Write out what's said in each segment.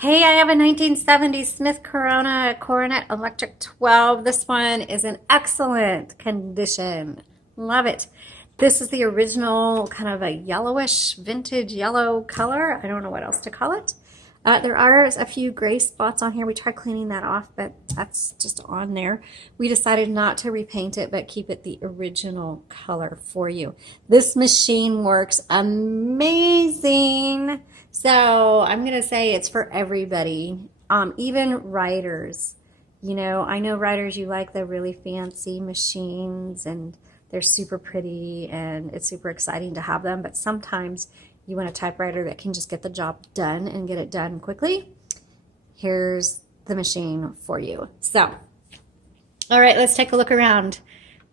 Hey, I have a 1970 Smith Coronet Electric 12. This one is in excellent condition. Love it. This is the original kind of a yellowish vintage yellow color. I don't know what else to call it. There are a few gray spots on here. We tried cleaning that off, but that's just on there. We decided not to repaint it, but keep it the original color for you. This machine works amazing. So I'm going to say it's for everybody, even writers. You know, I know writers, you like the really fancy machines and they're super pretty and it's super exciting to have them, but sometimes you want a typewriter that can just get the job done and get it done quickly. Here's the machine for you. So, all right, let's take a look around.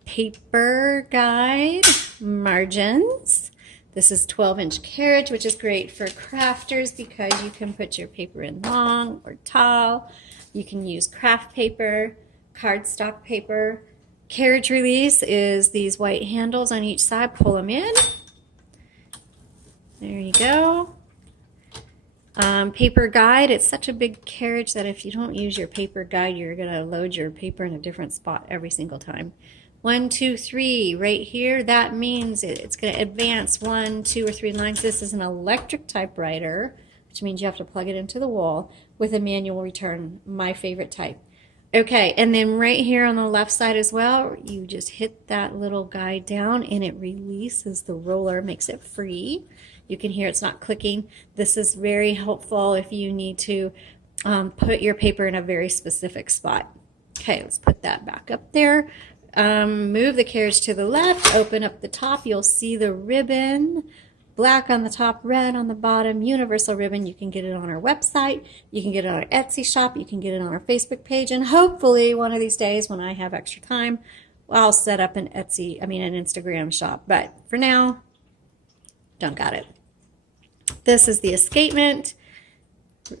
Paper guide, margins. This is 12-inch carriage, which is great for crafters because you can put your paper in long or tall. You can use craft paper, cardstock paper. Carriage release is these white handles on each side. Pull them in. There you go. Paper guide. It's such a big carriage that if you don't use your paper guide, you're going to load your paper in a different spot every single time. 1, 2, 3 right here. That means it's going to advance 1, 2, or 3 lines. This is an electric typewriter, which means you have to plug it into the wall with a manual return. My favorite type. Okay, and then right here on the left side as well, you just hit that little guide down and it releases the roller, makes it free. You can hear it's not clicking. This is very helpful if you need to put your paper in a very specific spot. Okay, let's put that back up there. Move the carriage to the left, open up the top. You'll see the ribbon, black on the top, red on the bottom, universal ribbon. You can get it on our website. You can get it on our Etsy shop. You can get it on our Facebook page. And hopefully one of these days when I have extra time, I'll set up an Instagram shop. But for now, don't got it. This is the Escapement.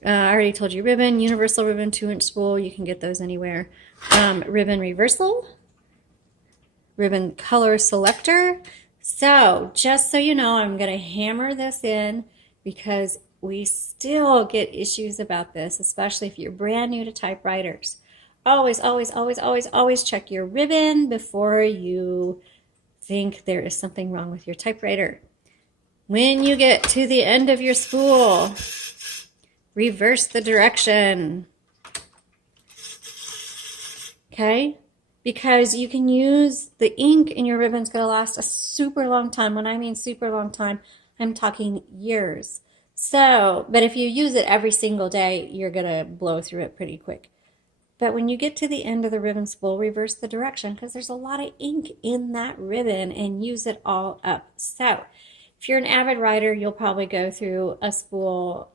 I already told you ribbon, universal ribbon, 2-inch spool. You can get those anywhere. Ribbon reversal. Ribbon color selector. So just so you know, I'm going to hammer this in because we still get issues about this, especially if you're brand new to typewriters. Always, always, always, always, always check your ribbon before you think there is something wrong with your typewriter. When you get to the end of your spool, reverse the direction. Okay? Because you can use the ink in your ribbon's going to last a super long time. When I mean super long time, I'm talking years. So, but if you use it every single day, you're going to blow through it pretty quick. But when you get to the end of the ribbon spool, reverse the direction because there's a lot of ink in that ribbon and use it all up. So, if you're an avid writer, you'll probably go through a spool,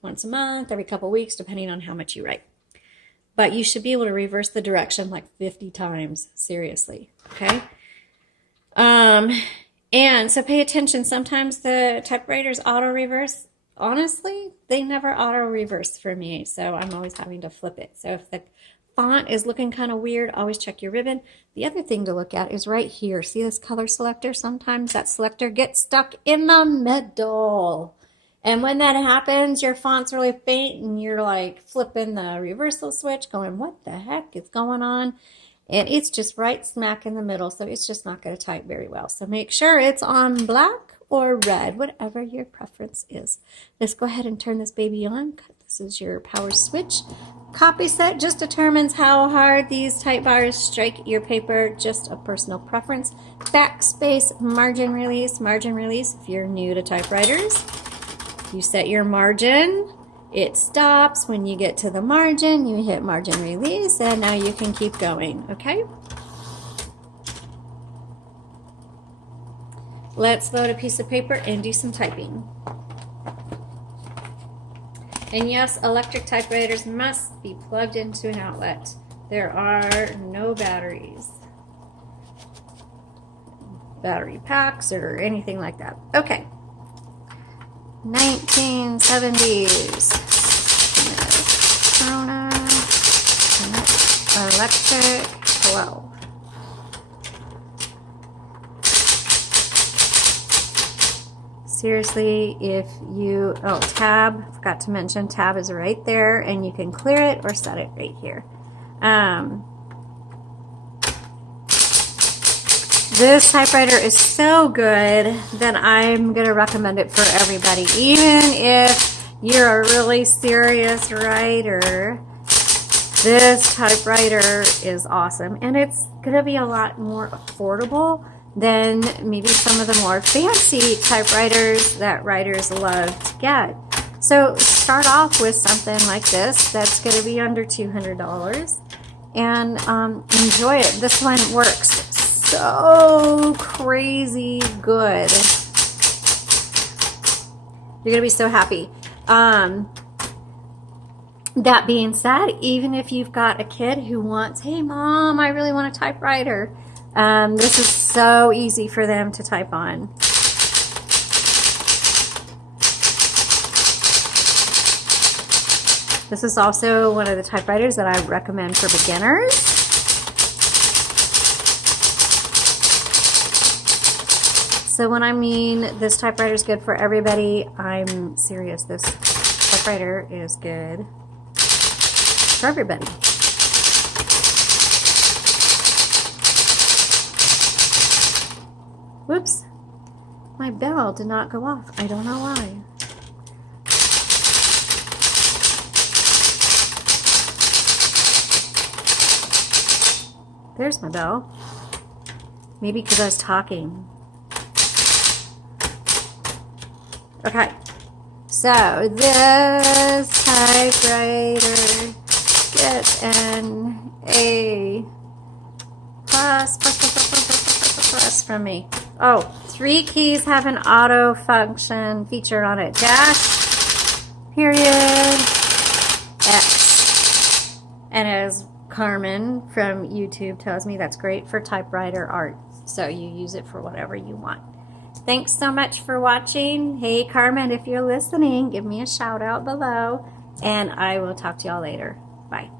once a month, every couple weeks, depending on how much you write. But you should be able to reverse the direction like 50 times, seriously, okay? And so pay attention. Sometimes the typewriters auto-reverse. Honestly, they never auto-reverse for me, so I'm always having to flip it. So if the font is looking kind of weird, always check your ribbon. The other thing to look at is right here. See this color selector? Sometimes that selector gets stuck in the middle. And when that happens, your font's really faint and you're like flipping the reversal switch going, what the heck is going on? And it's just right smack in the middle, so it's just not going to type very well. So make sure it's on black or red, whatever your preference is. Let's go ahead and turn this baby on. This is your power switch. Copy set just determines how hard these type bars strike your paper, just a personal preference. Backspace, margin release if you're new to typewriters. You set your margin, it stops. When you get to the margin, you hit margin release, and now you can keep going, okay? Let's load a piece of paper and do some typing. And yes, electric typewriters must be plugged into an outlet. There are no batteries, battery packs, or anything like that. Okay. 1970s Coronet Electric 12. Seriously, if you, oh, tab, forgot to mention, tab is right there, and you can clear it or set it right here. This typewriter is so good that I'm going to recommend it for everybody. Even if you're a really serious writer, this typewriter is awesome. And it's going to be a lot more affordable than maybe some of the more fancy typewriters that writers love to get. So start off with something like this that's going to be under $200 and enjoy it. This one works so crazy good. You're going to be so happy. That being said, even if you've got a kid who wants, hey mom, I really want a typewriter, this is so easy for them to type on. This is also one of the typewriters that I recommend for beginners. So when I mean this typewriter is good for everybody, I'm serious. This typewriter is good for everybody. Whoops, my bell did not go off. I don't know why. There's my bell. Maybe because I was talking. Okay, so this typewriter gets an A plus from me. Oh, 3 keys have an auto function feature on it. Dash, period, X. And as Carmen from YouTube tells me, that's great for typewriter art. So you use it for whatever you want. Thanks so much for watching. Hey, Carmen, if you're listening, give me a shout out below, and I will talk to y'all later. Bye.